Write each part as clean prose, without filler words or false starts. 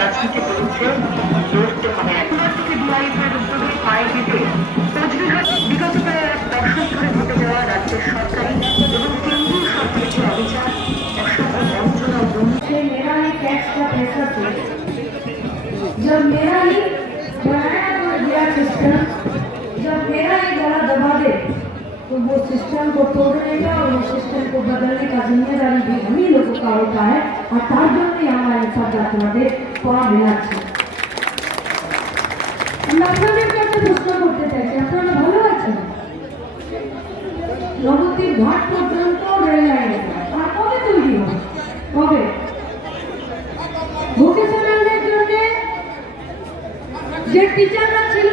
রাজনীতি করেছে লড়তে হবে। একবার থেকে ডিআইএফের উদ্যোগে আয়োজিত কোচবিহার বিগত প্রায় 1 দশক ধরে ঘটে যাওয়া রাজ্যের সরকারি এবং কেন্দ্রীয় সরকারের অভিযান অসাধু বঞ্চনা ও দুর্নীতি। मेरा ही टैक्स का पैसा से जब मेरा ही बनाया गया सिस्टम जब मेरा ही गला दबा दे तो वो सिस्टम को तोड़ने का और उस सिस्टम को बदलने का जिम्मेदारी भी हम ही लोगों का होता है। और तार जन्य हमारे साथ আপনাদের পা মিলাচ্ছে। আমরা আপনাদের কাছে প্রশ্ন করতে চাইছি, আপনারা ভালো আছেন? নবদ্বীপ ঘাট পর্যন্ত রেল লাইন আর কবে তৈরি হবে? কবে? ভোকেশনালের জন্য যে টিচাররা ছিল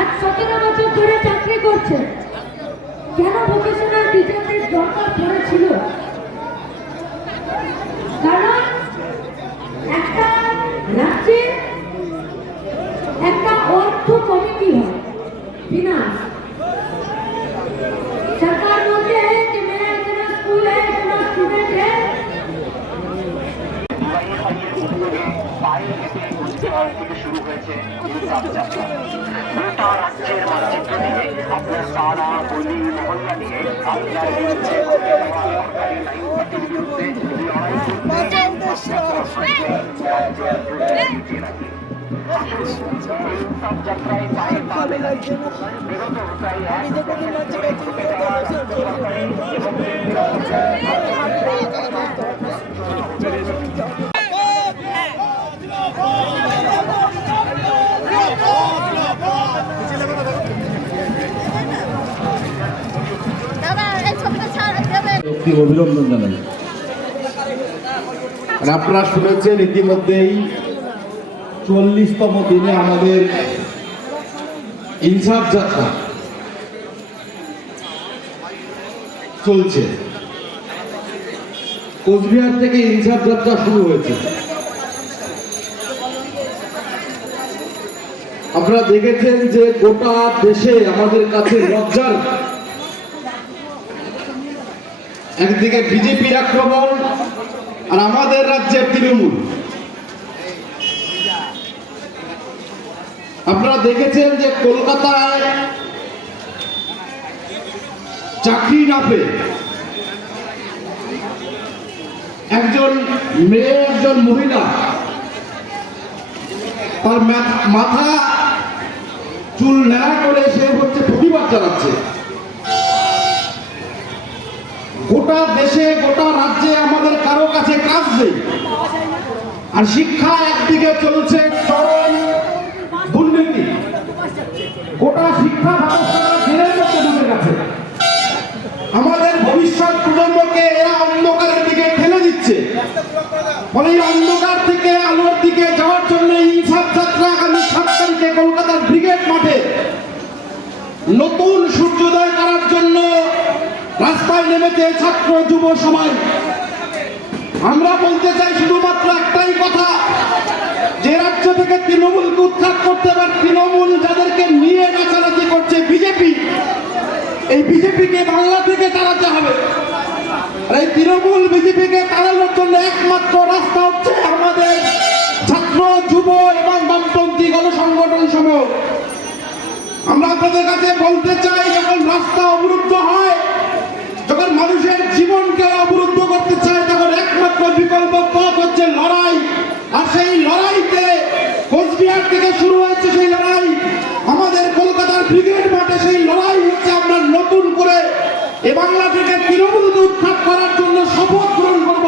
আজ 17 বছর ধরে চাকরি করছে, কেন ভোকেশনাল টিচারদের দরকার পড়েছিল? কারণ একটা রাজ্যে একটা অর্থ কমিটি হয়, फिनांस सरकार बोलते हैं कि मेरा इतना स्कूल है, इतना स्टूडेंट है। শুরু হয়েছে গোটা রাজ্যের মানচিত্র দিয়ে আপনার পাড়া গলি মহল্লা নিয়ে আপনার বিরুদ্ধে সরকারি আইনপাতির বিরুদ্ধে লড়াই যাত্রায় পায়ে পা মেলাচ্ছে বিগত প্রায় 1 দশক ঘটে যাওয়া সরকারি অভিনন্দন জানাই। আপনারা শুনেছেন ইতিমধ্যেই 40তম দিনে আমাদের ইনসাফ যাত্রা চলছে। কোচবিহার থেকে ইনসাফ যাত্রা শুরু হয়েছে। আপনারা দেখেছেন যে গোটা দেশে আমাদের কাছে লজ্জার, একদিকে বিজেপির আক্রমণ আর আমাদের রাজ্যের তৃণমূল। আপনারা দেখেছেন যে কলকাতায় চাকরি না পেয়ে একজন মেয়ে, একজন মহিলা তার মাথা চুল ন্যাড়া করে সে হচ্ছে প্রতিবাদ জানাচ্ছে। গোটা দেশে গোটা রাজ্যে আমাদের কারো কাছে কাজ নেই, আর শিক্ষা একদিকে চলছে চরম দুর্নীতি। গোটা শিক্ষা ব্যবস্থাটা জেলের মধ্যে ঢুকে গেছে। আমাদের ভবিষ্যৎ প্রজন্মকে এরা অন্ধকারের দিকে ঠেলে দিচ্ছে। ফলে এই অন্ধকার থেকে আলোর দিকে যাওয়ার জন্য ইনসাফ যাত্রা আগামী 7 তারিখে কলকাতার ব্রিগেড মাঠে নতুন সূর্যোদয় করার জন্য রাস্তায় নেমেছে ছাত্র যুব সমাজ। আমরা বলতে চাই শুধুমাত্র একটাই কথা, যে রাজ্য থেকে তৃণমূলকে উৎখাত করতে পারে, তৃণমূল যাদেরকে নিয়ে নাচানাচি করছে বিজেপি, এই বিজেপিকে বাংলা থেকে তাড়াতে হবে। আর এই তৃণমূল বিজেপিকে তাড়ানোর জন্য একমাত্র রাস্তা হচ্ছে আমাদের ছাত্র যুব এবং বামপন্থী গণসংগঠন সমূহ। আমরা আপনাদের কাছে বলতে চাই, যখন রাস্তা অবরুদ্ধ হয়, যখন মানুষের জীবনকে অবরুদ্ধ করতে চায়, তখন একমাত্র বিকল্প পথ হচ্ছে লড়াই। আর সেই লড়াইতে কোচবিহার থেকে শুরু হয়েছে সেই লড়াই, আমাদের কলকাতার ব্রিগেড মাঠে সেই বাংলা থেকে তৃণমূলকে উৎখাত করার জন্য শপথ গ্রহণ করব।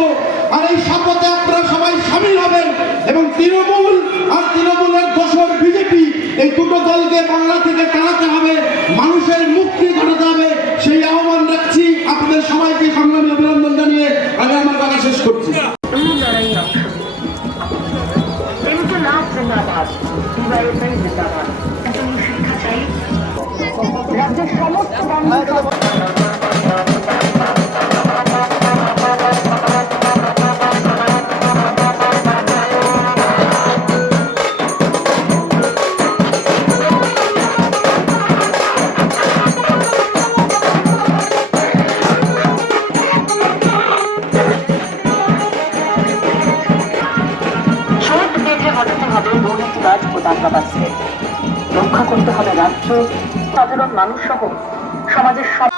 আর এই শপথে আপনারা সবাই সামিল হবেন এবং তৃণমূল আর তৃণমূলের দোসর বিজেপি এই দুটো দলকে বাংলা থেকে তাড়াতে হবে, মানুষের মুক্তি ঘটাতে হবে। সেই আহ্বান রাখছি। আপনাদের সবাইকে সংগ্রামী অভিনন্দন জানিয়ে আমি আমার কথা শেষ করছি। এই লড়াইয়ে অংশ নিন। ইনকিলাব জিন্দাবাদ, ডিওয়াইএফআই জিন্দাবাদ। এখন শিক্ষা চাই রাজ্যের সমস্ত দুর্নীতিবাজ ও দাঙ্গাবাজদের রক্ষা করতে হবে রাজ্য, সাধারণ মানুষ সহ সমাজের সব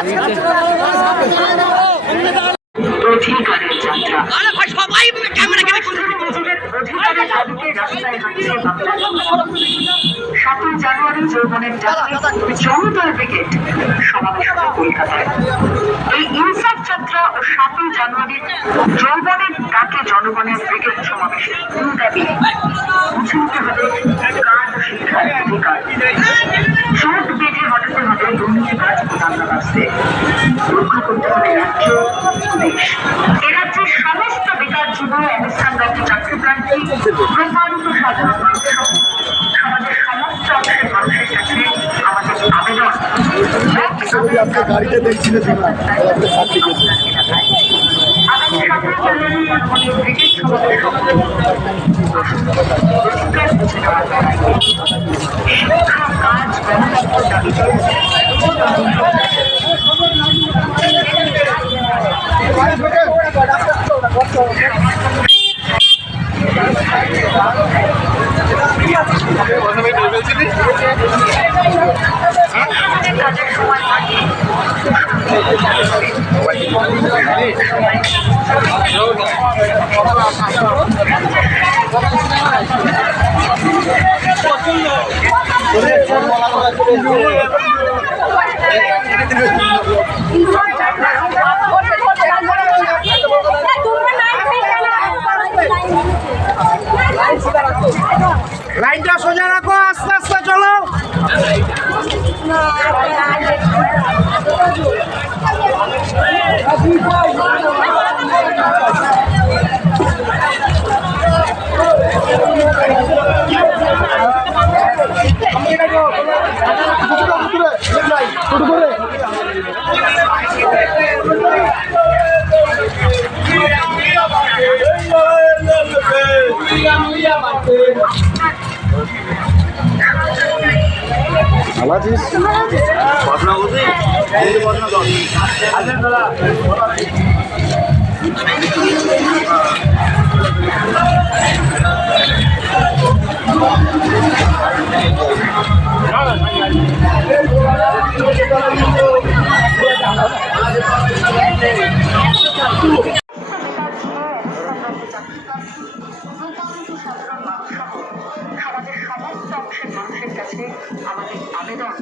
অধিকারের যাত্রা অধিকারের দাবিতে রাস্তায় হাঁটছে বাংলা। 7ই জানুয়ারি যৌবনের ডাকে জনতা ব্রিগেড সমাবেশ হবে কলকাতায়। এই ইনসাফ যাত্রা ও 7ই জানুয়ারির যৌবনের ডাকে জনগণের ব্রিগেড সমাবেশের মূল দাবি মুছে নিতে হবে কাজ ও শিক্ষার অধিকার। চোট বেঁধে হটাতে হবে দুর্নীতিবাজ ও দাঙ্গাবাজদের। রক্ষা করতে হবে রাজ্য দেশ। এ রাজ্যের সমস্ত বেকার যুবক, অবস্থানরত চাকরিপ্রার্থী, প্রতারিত সাধারণ মানুষ সহ সমাজের সমস্ত অংশের মানুষের কাছে আমাদের আবেদন, গাড়িতে দেখছিলে আগামী 7ই জানুয়ারি জনগণের ব্রিগেড সমাবেশ অধিকার বুঝে নেওয়ার লড়াইয়ে শিক্ষা, কাজ, গণতন্ত্র দাবিতে কাজের সময় বাড়িয়ে লাইনটা সোজা রাখো, আস্তে আস্তে চলো। ভালো আছিস? বদনা বলছি বদনা দশ আছেন দাদা। সমাজের সমস্ত অংশের মানুষের কাছে আমাদের আবেদন,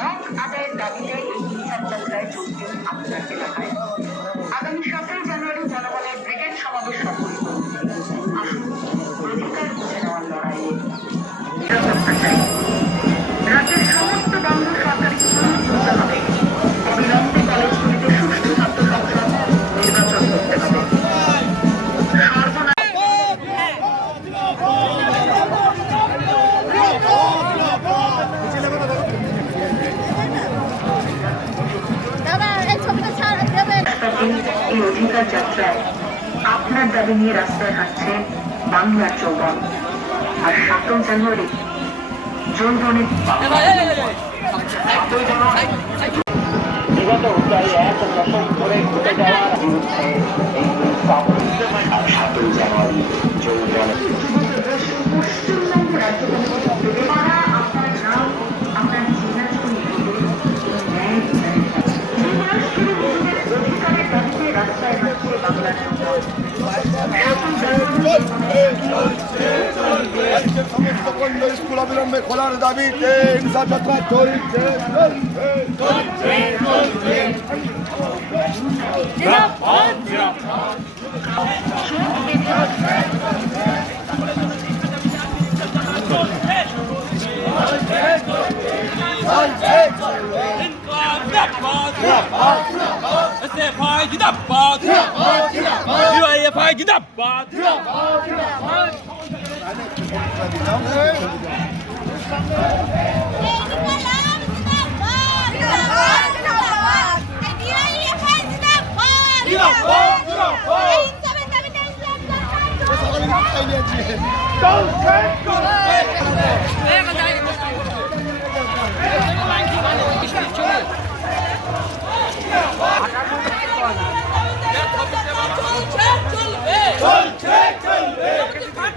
হক আদায়ের দাবিতে এই ইনসাফ যাত্রায় যোগ দিন আপনার এলাকায়। আগামী 7ই জানুয়ারি জনগণের ব্রিগেড সমাবেশ সফল করুন। আসুন অধিকার বুঝে নেওয়ার লড়াইয়ে রাজ্যের সমস্ত বন্ধ সরকারি স্কুল খুলতে হবে। অবিলম্বে কলেজগুলিতে সুষ্ঠু ছাত্র সংসদ নির্বাচন করতে হবে। এই অধিকার যাত্রায় আপনার দাবি নিয়ে রাস্তায় হাঁটছে বাংলার যৌবন। আর 7ই জানুয়ারি যৌবনের বিগত প্রায় 1 দশক ধরে ঘটে যাওয়ার বিরুদ্ধে এই 7ই জানুয়ারি যৌবন। পশ্চিমবঙ্গ রাজ্য কমিটি তারা আপনার নাম, আপনার চিহ্নাচুর অধিকারের দাবিতে রাস্তায় হাঁটছে বাংলার সমস্ত খণ্ড স্কুল অবিলম্বে খোলার দাবিতে ইনসাফ যাত্রা চলছে।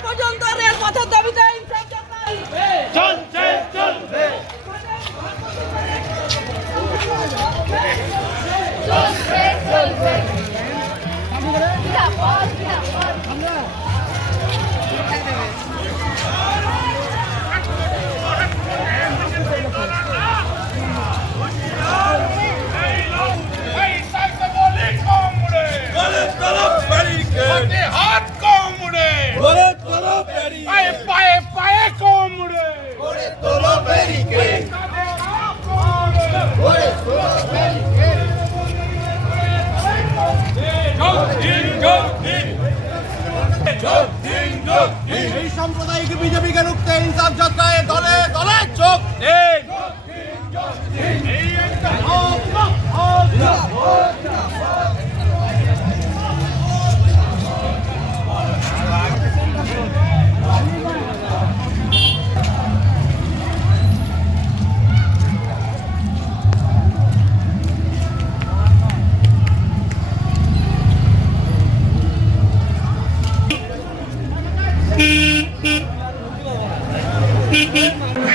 পর্যন্ত রেলপথের দাবিতে চলবে।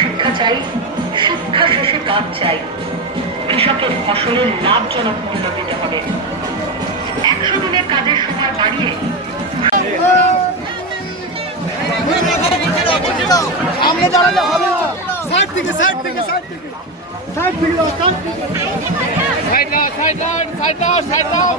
শিক্ষা চাই, শিক্ষা শেষে কাজ চাই। কৃষকের ফসলের লাভজনক মূল্য দিতে হবে। 100 দিনের কাজের সময় বাড়িয়ে সামনে দাঁড়ালে হবে না। সাইড থেকে সাইড থেকে সাইড থেকে সাইড থেকে দাও, সাইড থেকে।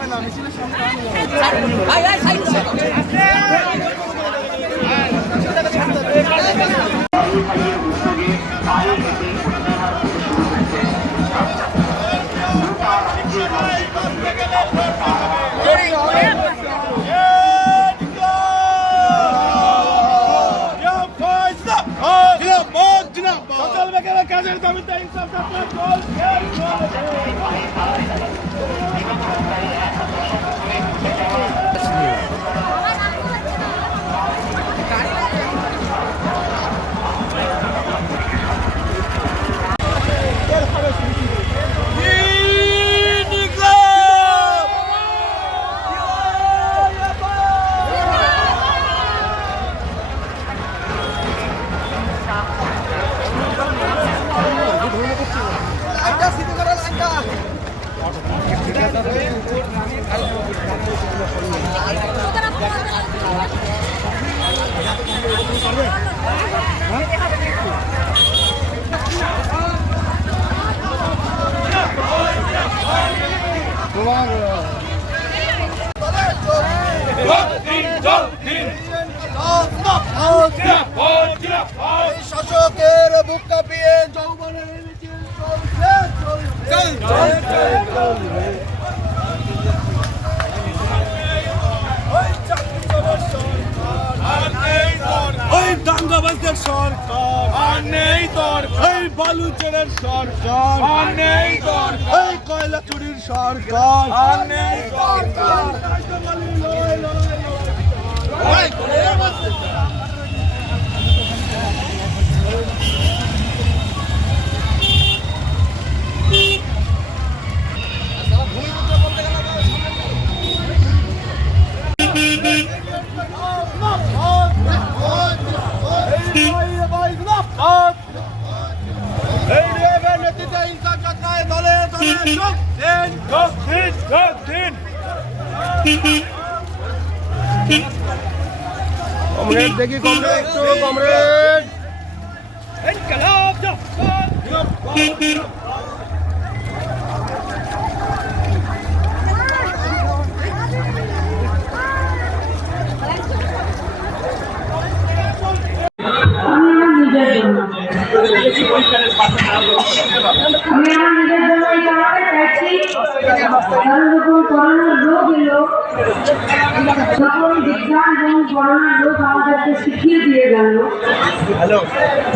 কাজের দাবিতে ইনসাফ যাত্রা চলছে। শাসকের বুক কাঁপিয়ে যৌবনের ওই দাঙ্গাবাজদের সরকার আর নেই দরকার, ওই বালু চোরের সরকার আর নেই দরকার, ওই কয়লা চুরির সরকার আর নেই দরকার। কমরেড দেখি, কমরেড একটু, কমরেড আমি আমার নিজের জন্য এই জামাটা চাইছি। কারণ যখন করোনার রোগ এলো, তখন বিজ্ঞান এবং করোনার রোগ আমাদেরকে শিখিয়ে দিয়ে গেল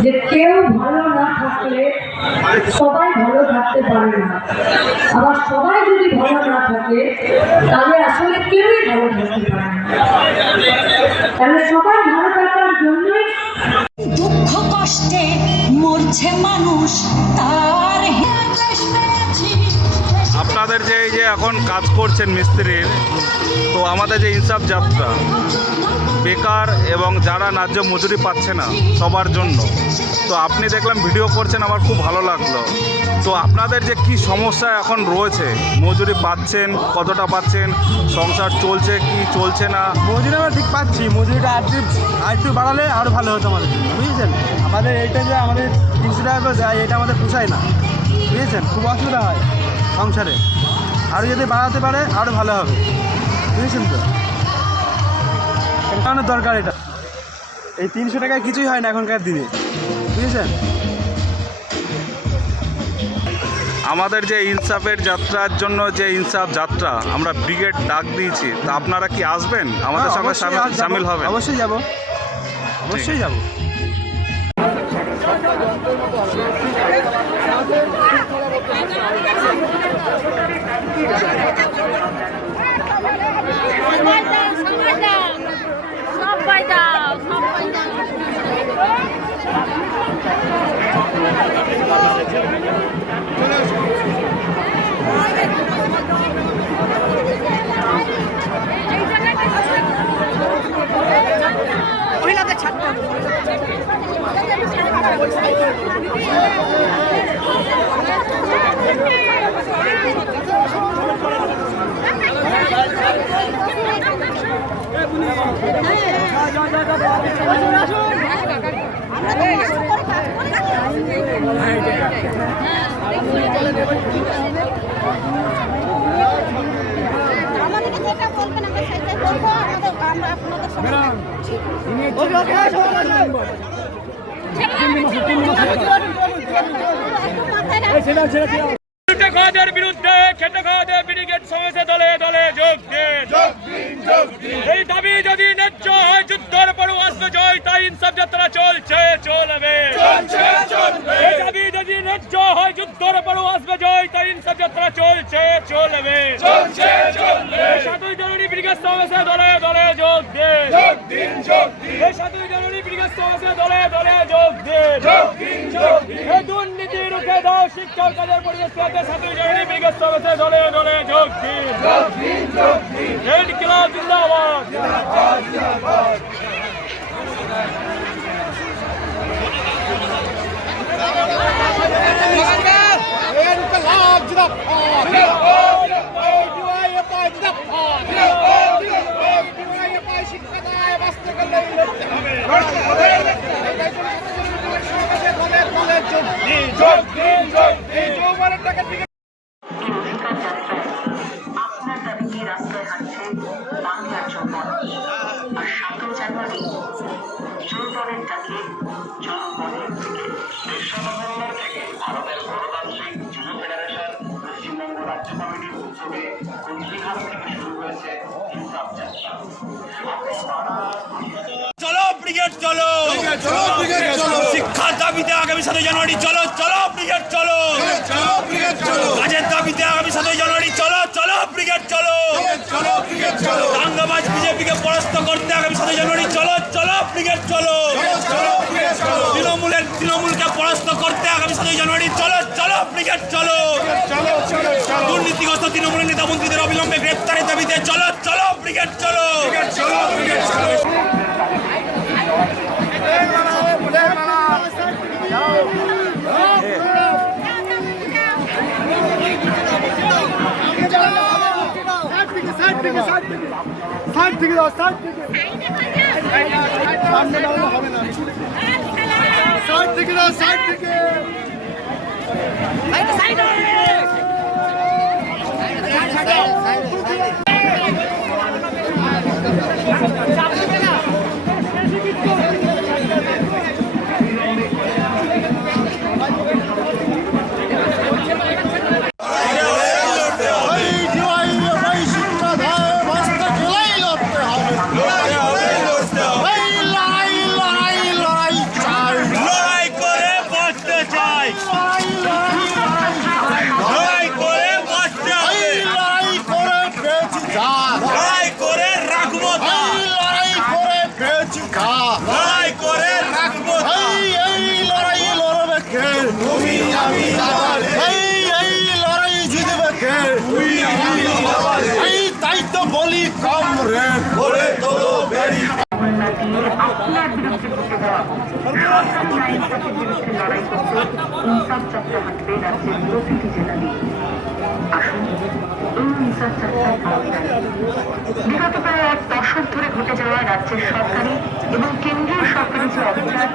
যে কেউ ভালো না থাকলে সবাই ভালো থাকতে পারে না, আবার সবাই যদি ভালো না থাকে তাহলে আসলে কেউই ভালো থাকতে পারে না। তাহলে সবাই ভালো থাকার জন্যই দুঃখ কষ্টে মরছে মানুষ, তার আপনাদের যে এই যে এখন কাজ করছেন মিস্ত্রির, তো আমাদের যে ইনসাফ যাত্রা বেকার এবং যারা ন্যায্য মজুরি পাচ্ছে না সবার জন্য, তো আপনি দেখলাম ভিডিও করছেন, আমার খুব ভালো লাগলো। তো আপনাদের যে কি সমস্যা এখন রয়েছে, মজুরি পাচ্ছেন কতটা পাচ্ছেন, সংসার চলছে কি চলছে না? মজুরি আমরা ঠিক পাচ্ছি, মজুরিটা আরেকটু বাড়ালে আরও ভালো হতো আমাদের জন্য, বুঝেছেন। আমাদের এইটা যে আমাদের 300 টাকা করে দেয়, এটা আমাদের পোষায় না, বুঝেছেন। খুব অসুবিধা হয় সংসারে, আরও যদি বাড়াতে পারে আরও ভালো হবে, বুঝেছেন। তো কারণের দরকার এটা, এই 300 টাকায় কিছুই হয় না এখনকার দিনে, বুঝেছেন। আমাদের যে ইনসাফের যাত্রার জন্য যে ইনসাফ যাত্রা আমরা ব্রিগেড ডাক দিয়েছি, তা আপনারা কি আসবেন আমাদের সঙ্গে সামিল হবেন? অবশ্যই যাব, অবশ্যই যাব। মহিলাদের ছাড়তে হবে। খেটে খাওয়াদের বিরুদ্ধে খেটে খাওয়াদের ব্রিগেড সমাবেশে দলে দলে যোগ দিন। এই দাবি যদি ন্যায্য হয় যুদ্ধের পরও আসবে জয়, তাই ইনসাফ যাত্রা চলছে চলবে। এই দাবি যদি ন্যায্য হয় যুদ্ধের পরও আসবে জয়, তাই ইনসাফ যাত্রা চলছে চলবে। এই 7ই জানুয়ারি ব্রিগেড সমাবেশে দলে দলে যোগ দিন। এই 7ই জানুয়ারি ব্রিগেড সমাবেশে দলে দলে যোগ দিন। এই দুর্নীতি রুখে দাও, শিক্ষার কাজের পরিবেশ করতে 7ই জানুয়ারি ব্রিগেড সমাবেশে দলে দলে যোগ দিন। রেড ক্লাব জিন্দাবাদ। আপনার দাবি নিয়ে রাস্তায় হাঁটছে বাংলার জনগণ। আর 7 জানুয়ারি জনগণের ডাকে জনগণের থেকে ভারতের গণতান্ত্রিক যুব ফেডারেশন পশ্চিমবঙ্গ রাজ্য কমিটির উদ্যোগে কোচবিহার থেকে শুরু হয়েছে ইনসাফ যাত্রা। চলো ব্রিগেড চলো, শিক্ষার দাবিতে আগামী 7 জানুয়ারি চলো ব্রিগেড চলো, কাজের দাবিতে আগামী 7 জানুয়ারি চলো ব্রিগেড চলো, দাঙ্গাবাজ বিজেপিকে পরাস্ত করতে আগামী 7 জানুয়ারি চলো ব্রিগেড চলো, তৃণমূলকে পরাস্ত করতে আগামী 7 জানুয়ারি চলো ব্রিগেড চলো, দুর্নীতিগ্রস্ত তৃণমূলের নেতা মন্ত্রীদের অবিলম্বে গ্রেপ্তারের দাবিতে চলো ব্রিগেড চলো। তাই তো বলি কম রে করে তোলো বেরি। আপনার বিরুদ্ধে ভোটে দেওয়া সরকারি আইনটাকে বিরুদ্ধে লড়াই করতে ইনসাফ যাত্রা হাঁটবে রাজ্যের প্রতিটি জেলা দিয়ে। আসুন এই ইনসাফ যাত্রায় বিগত প্রায় 1 দশক ধরে ঘটে যাওয়া রাজ্যের সরকারি এবং কেন্দ্রীয় সরকারি যে অভিযান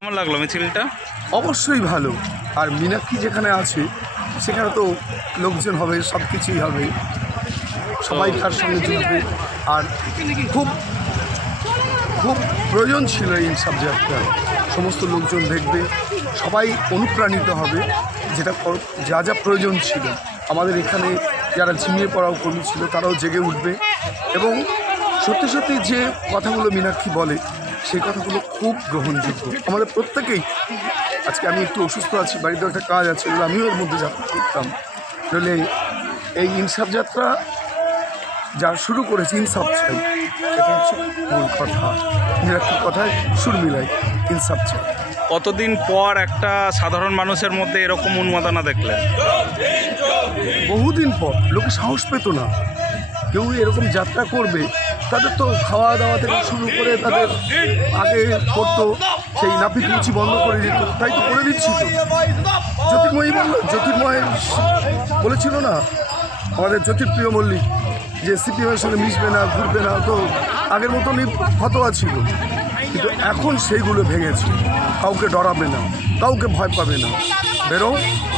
কেমন লাগলো মিছিলটা? অবশ্যই ভালো। আর মীনাক্ষী যেখানে আছে সেখানে তো লোকজন হবে, সব কিছুই হবে, সবাই তার সঙ্গে যুক্ত। আর খুব খুব প্রয়োজন ছিল এই ইনসাফ যাত্রা। সমস্ত লোকজন দেখবে, সবাই অনুপ্রাণিত হবে, যেটা যা যা প্রয়োজন ছিল। আমাদের এখানে যারা ঝিমিয়ে পড়াও কর্মী ছিল তারাও জেগে উঠবে এবং সত্যি সত্যি যে কথাগুলো মীনাক্ষী বলে সেই কথাগুলো খুব গ্রহণযোগ্য। আমাদের প্রত্যেকেই আজকে আমি একটু অসুস্থ আছি, বাড়িতে একটা কাজ আছে, আমিও এর মধ্যে যাত্রা করতাম। তাহলে এই ইনসাফ যাত্রা যা শুরু করেছে ইনসাফ চাই, এটা হচ্ছে মূল কথা। মীনাক্ষীর কথায় সুর মিলাই, ইনসাফ চাই। কতদিন পর একটা সাধারণ মানুষের মধ্যে এরকম উন্মাদনা দেখলেন? বহুদিন পর লোকে সাহস পেত না কেউ এরকম যাত্রা করবে। তাদের তো খাওয়া দাওয়া থেকে শুরু করে তাদের আগে করতো সেই নাপিত রুচি বন্ধ করে দিত, তাই তো করে দিচ্ছিল। জ্যোতির্ময় বলেছিল না আমাদের জ্যোতিপ্রিয় মল্লিক যে সিপিএমের সঙ্গে মিশবে না, ঘুরবে না, তো আগের মতনই ফতোয়া ছিল। কিন্তু এখন সেইগুলো ভেঙেছে। কাউকে ডরাবে না, কাউকে ভয় পাবে না, বেরো,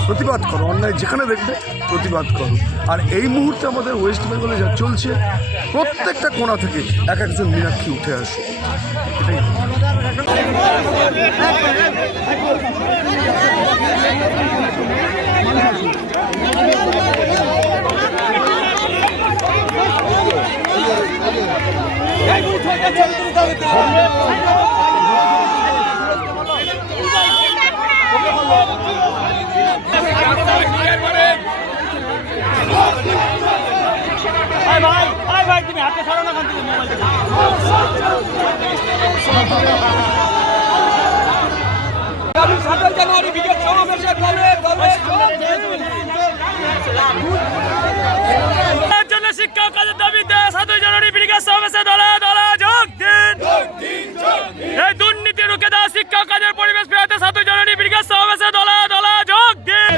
প্রতিবাদ করো, অন্যায় যেখানে দেখবে প্রতিবাদ করো। আর এই মুহূর্তে আমাদের ওয়েস্ট বেঙ্গলে যা চলছে প্রত্যেকটা কোণা থেকে এক একজন মীনাক্ষী উঠে আসে, এটাই। ভাই তুমি হাতে ছাড়ো না কান থেকে মোবাইল 7 জানুয়ারি বিকেল সমাবেশের জন্য শিক্ষা কাজের দাবিতে 7 জানুয়ারি ব্রিগেড সমাবেশে দলে দলে যোগ দিন। এই দুর্নীতি রুখে দেওয়া শিক্ষা কাজের পরিবেশ ফেরাতে 7 জানুয়ারি ব্রিগেড সমাবেশে দলে দলে যোগ দিন।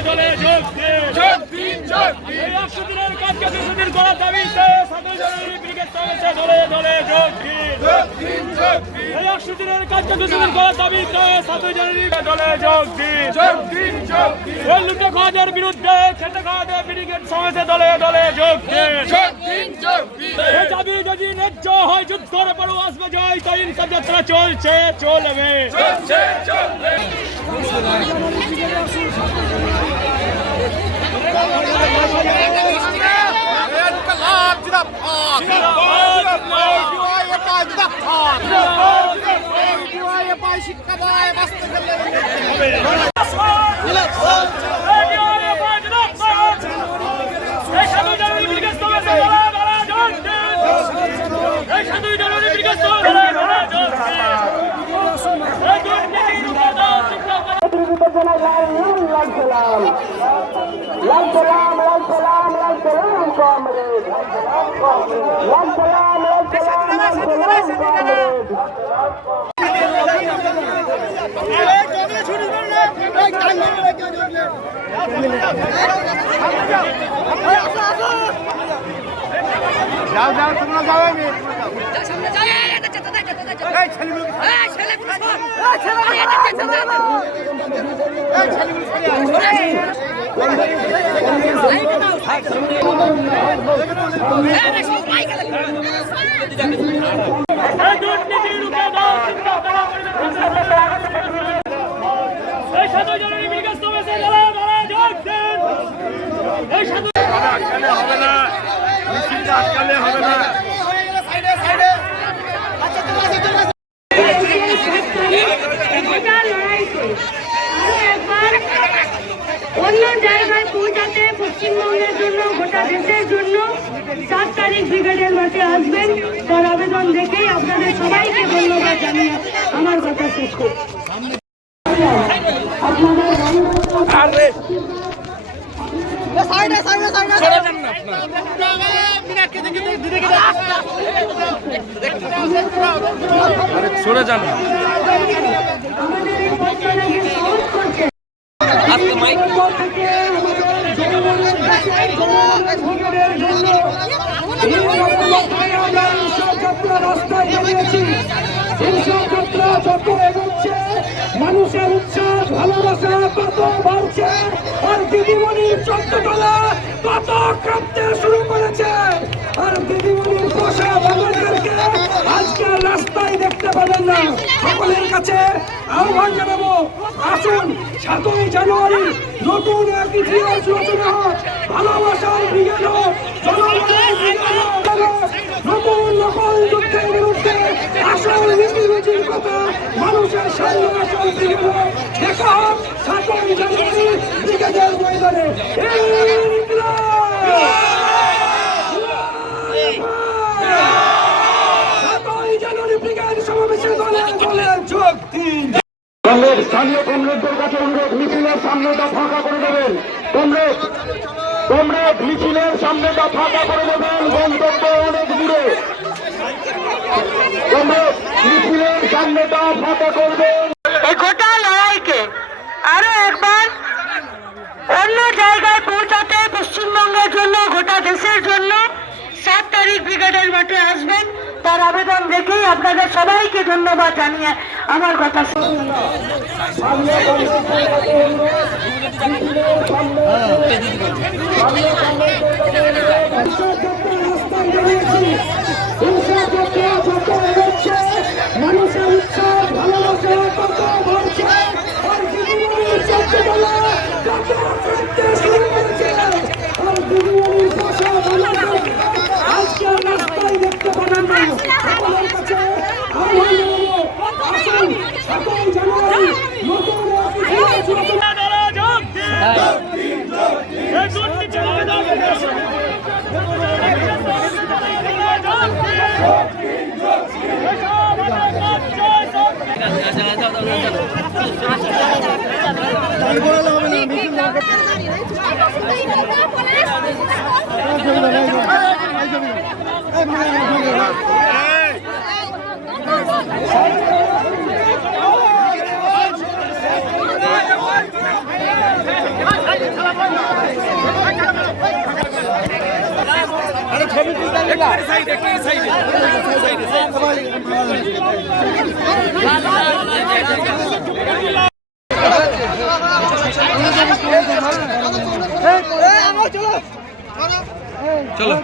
এই 100 দিনের কাজকে 200 দিন করার দাবিতে 7 জানুয়ারি ব্রিগেড সমাবেশে দলে দলে যোগ দিন। এই 100 দিনের কাজকে 200 দিন করার দাবিতে 7 জানুয়ারি দলে যোগ দিন। এই লুটে খাওয়াদের বিরুদ্ধে খেটে খাওয়াদের ব্রিগেড সমাবেশে দলে দলে যোগ দিন। এই দাবি যদি ন্যায্য হয় যুদ্ধের পর আসবে জয়, তাই ইনসাফ যাত্রা চলছে, চলবে। যাও যাও তোমরা যাও হবে না, মিছিলটা আটকালে হবে না। অন্য জায়গায় পৌঁছাতে পশ্চিমবঙ্গের জন্য, গোটা দেশের জন্য 7 তারিখ ব্রিগেডের মাঠে আসবেন। তার আবেদন দেখেই আপনাদের সবাইকে ধন্যবাদ জানিয়ে আমার কথা শেষ করছি। সরে যান না। মানুষের উচ্ছ্বাস ভালোবাসা কত বাড়ছে, আর দিদিমণির চোখতলা কত কাঁপতে শুরু করেছে। আর দিদিমণির পোষা বাঙালিদেরকে আজকে রাস্তায় দেখতে পাবেন না। সকলের কাছে আহ্বান জানাবো, আসুন 7 জানুয়ারি নতুন এক ইতিহাস রচনা হোক, ভালোবাসার ব্রিগেড হোক, জনগণের ব্রিগেড হোক, নতুন নকল যুদ্ধের বিরুদ্ধে আসল নীতিবাচীর কথা মানুষের সামনে আসল ব্রিগেড হোক। দেখা হোক 7ই জানুয়ারি ব্রিগেডের ময়দানে। কংগ্রেস স্থানীয় কংগ্রেসদের কাছে অনুরোধ, মিছিলের সামনেটা ফাঁকা করে দেবেন। কংগ্রেস মিছিলের সামনেটা ফাঁকা করে দেবেন, গন্তব্য অনেক দূরে। কংগ্রেস মিছিলের সামনেটা ফাঁকা করবেন। এই গোটা লড়াইকে আরো একবার অন্য জায়গায় পৌঁছাতে পশ্চিমবঙ্গের জন্য, গোটা দেশের জন্য 7 তারিখ ব্রিগেডের মাঠে আসবেন, তার আবেদন রেখেই আপনাদের সবাইকে ধন্যবাদ জানিয়ে আমার কথা মানুষের উৎসব ভালোবাসা কত বলছে আর দিদিমণির চর্চাতলা কত করতে শুরু করেছে আর দিদিমণির ভাষা বাংলাদেশ আজকে রাস্তায় দেখতে পাবেন না। আপনাদের কাছে আহ্বান জানাবো, আসুন 7ই জানুয়ারি নতুন এক ইতিহাস রচনা। চলো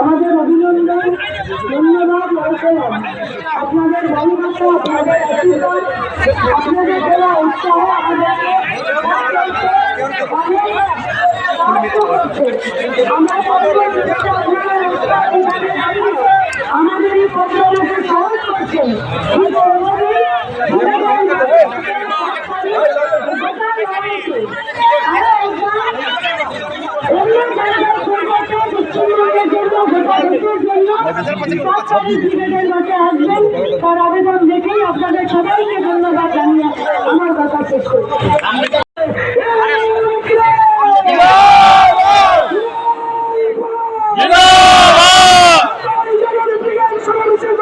আমাদের অভিনন্দন, ধন্যবাদ, আপনাদের ভালোবাসা, আপনাদের আশীর্বাদ, আপনাদের দেওয়া উৎসাহ আমাদের এই প্রোগ্রামকে সহজ করছেন। তার আবেদন দেখেই আপনাদের সবাইকে ধন্যবাদ জানিয়ে আমার কথা শেষ করছি। সমাবেশের